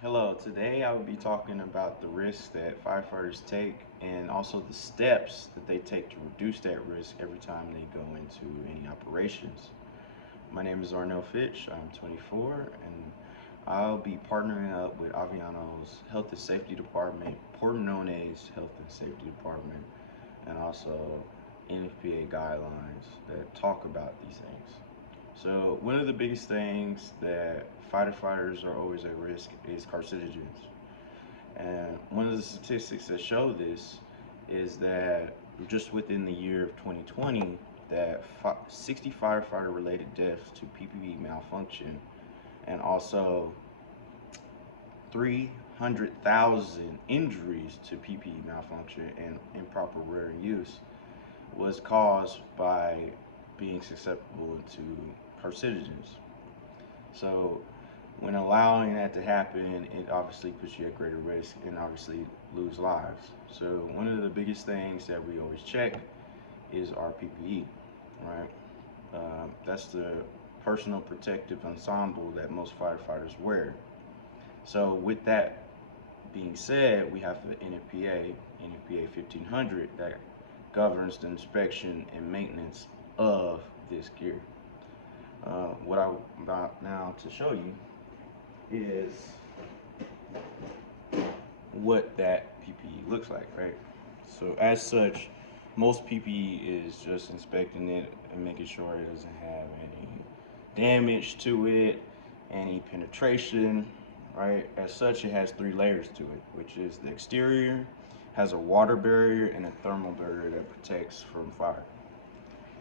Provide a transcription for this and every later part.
Hello, today I will be talking about the risks that firefighters take and also the steps that they take to reduce that risk every time they go into any operations. My name is Arnell Fitch, I'm 24, and I'll be partnering up with Aviano's Health and Safety Department, Portanone's Health and Safety Department, and also NFPA guidelines that talk about these things. So one of the biggest things that firefighters are always at risk is carcinogens. And one of the statistics that show this is that just within the year of 2020, that 60 firefighter related deaths to PPE malfunction and also 300,000 injuries to PPE malfunction and improper wear and use was caused by being susceptible to carcinogens. So when allowing that to happen, it obviously puts you at greater risk and obviously lose lives. So one of the biggest things that we always check is our PPE, right? That's the personal protective ensemble that most firefighters wear. So with that being said, we have the NFPA 1500 that governs the inspection and maintenance of this gear. What I'm about now to show you is what that PPE looks like, right? So as such, most PPE is just inspecting it and making sure it doesn't have any damage to it, any penetration, right? As such, it has three layers to it, which is the exterior, has a water barrier and a thermal barrier that protects from fire.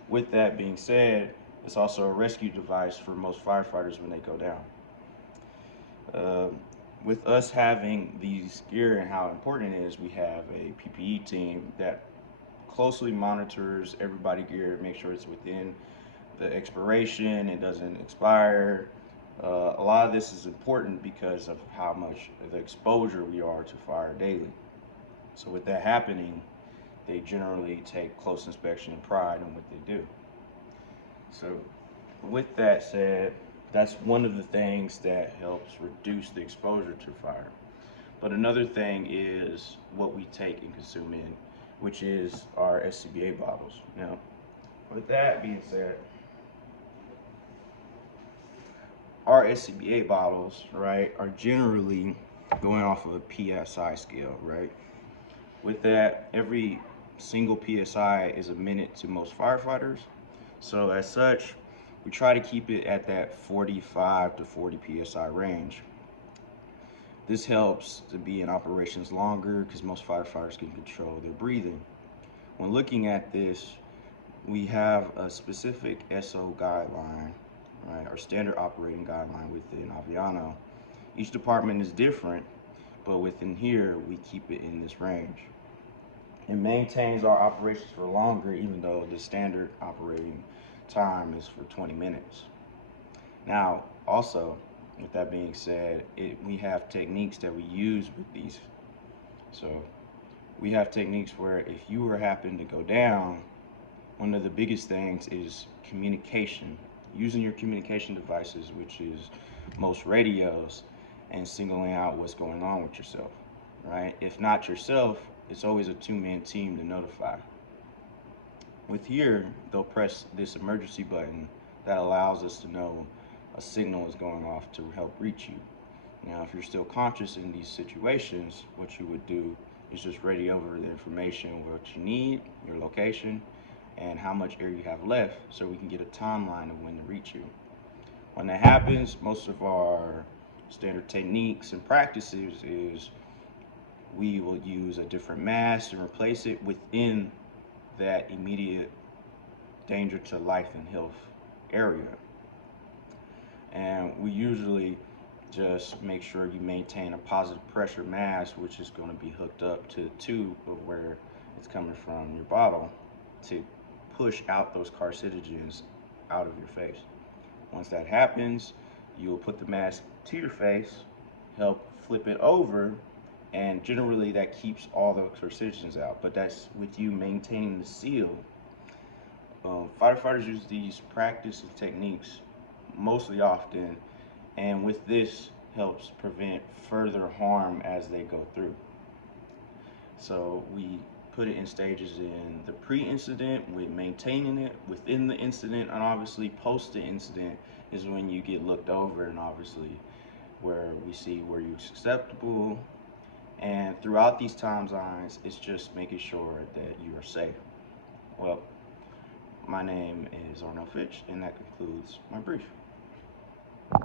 With that being said, it's also a rescue device for most firefighters when they go down. Um, with us having these gear and how important it is, we have a PPE team that closely monitors everybody gear, make sure it's within the expiration, it doesn't expire. A lot of this is important because of how much the exposure we are to fire daily. So with that happening, they generally take close inspection and pride in what they do. So with that said, that's one of the things that helps reduce the exposure to fire. But another thing is what we take and consume in, which is our SCBA bottles. Now, with that being said, our SCBA bottles, right, are generally going off of a PSI scale, right? With that, every single PSI is a minute to most firefighters. So as such, we try to keep it at that 45 to 40 PSI range. This helps to be in operations longer because most firefighters can control their breathing. When looking at this, we have a specific SO guideline, right, our standard operating guideline within Aviano. Each department is different, but within here, we keep it in this range. It maintains our operations for longer, even though the standard operating time is for 20 minutes. Now, also, with that being said, we have techniques that we use with these. So we have techniques where if you were happen to go down, one of the biggest things is communication. Using your communication devices, which is most radios, and singling out what's going on with yourself, right? If not yourself, it's always a two-man team to notify. With here, they'll press this emergency button that allows us to know a signal is going off to help reach you. Now, if you're still conscious in these situations, what you would do is just radio over the information, what you need, your location, and how much air you have left so we can get a timeline of when to reach you. When that happens, most of our standard techniques and practices is we will use a different mask and replace it within that immediate danger to life and health area. And we usually just make sure you maintain a positive pressure mask, which is going to be hooked up to the tube of where it's coming from your bottle to push out those carcinogens out of your face. Once that happens, you will put the mask to your face, help flip it over, and generally that keeps all the carcinogens out. But that's with you maintaining the seal. Firefighters use these practice and techniques mostly often, and with this helps prevent further harm as they go through. So we put it in stages in the pre-incident with maintaining it within the incident, and obviously post the incident is when you get looked over, and obviously where we see where you're acceptable. And throughout these timelines, it's just making sure that you are safe. Well, my name is Arnell Fitch, and that concludes my brief.